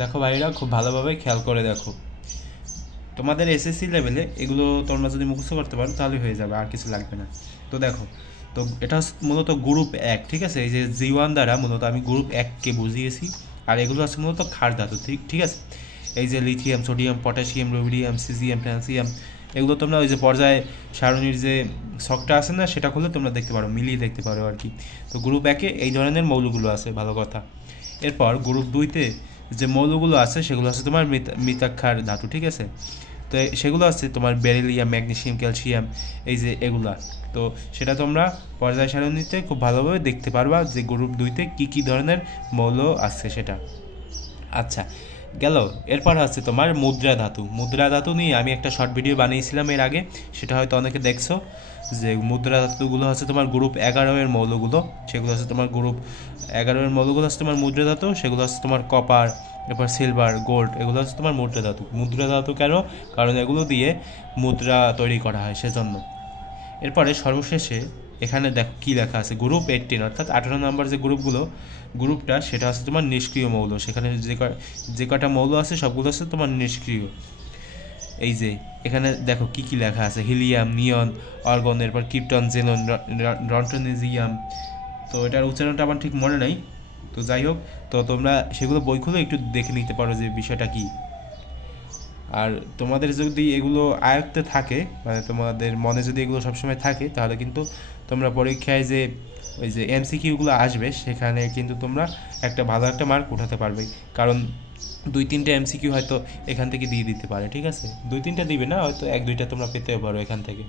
দেখো ভাইরা, খুব ভালোভাবে খেয়াল করে দেখো। তোমাদের এসএসসি লেভেলে এগুলো তোমরা যদি মুখস্থ করতে পারো তাহলে হয়ে যাবে, আর কিছু লাগবে না। তো দেখো, তো এটা হচ্ছে মূলত গ্রুপ 1, ঠিক আছে? এই যে G1 দ্বারা মূলত আমি গ্রুপ 1কে বুঝিয়েছি। আর এগুলো আছে মূলত ক্ষার ধাতু, ঠিক ঠিক আছে? এই যে lithium, sodium, potassium, rubidium, caesium, francium, এগুলো তোমরা ওই যে পর্যায়ে সারণীর যে ছকটা আছে না, সেটা খুলে তোমরা দেখতে পারো, মিলিয়ে দেখতে পারো আর কি। তো গ্রুপ 1-এ এই ধরনের মৌলগুলো আছে, ভালো কথা। এরপর গ্রুপ 2-তে যে মৌলগুলো আছে সেগুলো আছে তোমার মৃতাক্ষার ধাতু, ঠিক আছে? তো সেগুলো আছে তোমার বেরিলিয়াম, ম্যাগনেসিয়াম, ক্যালসিয়াম, এই যে এগুলা। তো সেটা তোমরা পর্যায় সারণীতে খুব ভালোভাবে দেখতে পারবা যে গ্রুপ 2-তে কী কী ধরনের মৌল আছে সেটা। আচ্ছা, গেল। এরপর আছে তোমার মুদ্রা ধাতু। মুদ্রা ধাতু নিয়ে আমি একটা শর্ট ভিডিও বানিয়েছিলাম এর আগে, সেটা হয়তো অনেকে দেখছো। যে মুদ্রা ধাতুগুলো হচ্ছে তোমার গ্রুপ 11-এর মৌলগুলো, সেগুলো হচ্ছে তোমার গ্রুপ 11-এর মৌলগুলো হচ্ছে তোমার মুদ্রা ধাতু, সেগুলো হচ্ছে তোমার কপার, এরপর সিলভার, গোল্ড, এগুলো হচ্ছে তোমার মুদ্রা ধাতু। মুদ্রা ধাতু কেন? কারণ এগুলো দিয়ে মুদ্রা তৈরি করা হয়, সেজন্য। এরপরে সর্বশেষে এখানে দেখো কী লেখা আছে, গ্রুপ 18, অর্থাৎ 18 নম্বর যে গ্রুপটা, সেটা হচ্ছে তোমার নিষ্ক্রিয় মৌল। সেখানে যে কটা মৌল আছে সবগুলো হচ্ছে তোমার নিষ্ক্রিয়। এই যে এখানে দেখো কী কী লেখা আছে, হিলিয়াম, নিয়ন, অর্গন, এরপর ক্রিপ্টন, জেনন, রন্টোনেজিয়াম। তো এটার উচ্চারণটা আমার ঠিক মনে নাই। তো যাই হোক, তো তোমরা সেগুলো বই খুলে একটু দেখে নিতে পারো যে বিষয়টা কী। আর তোমাদের যদি এগুলো আয়ত্তে থাকে, মানে তোমাদের মনে যদি এগুলো সবসময় থাকে, তাহলে কিন্তু তোমরা পরীক্ষায় যে ওই যে এমসিকিউগুলো আসবে সেখানে কিন্তু তোমরা একটা ভালো একটা মার্ক উঠাতে পারবে। কারণ 2-3টে এমসিকিউ হয়তো এখান থেকে দিয়ে দিতে পারে, ঠিক আছে? 2-3টা দিবে না, হয়তো 1-2টা তোমরা পেতেও পারো এখান থেকে।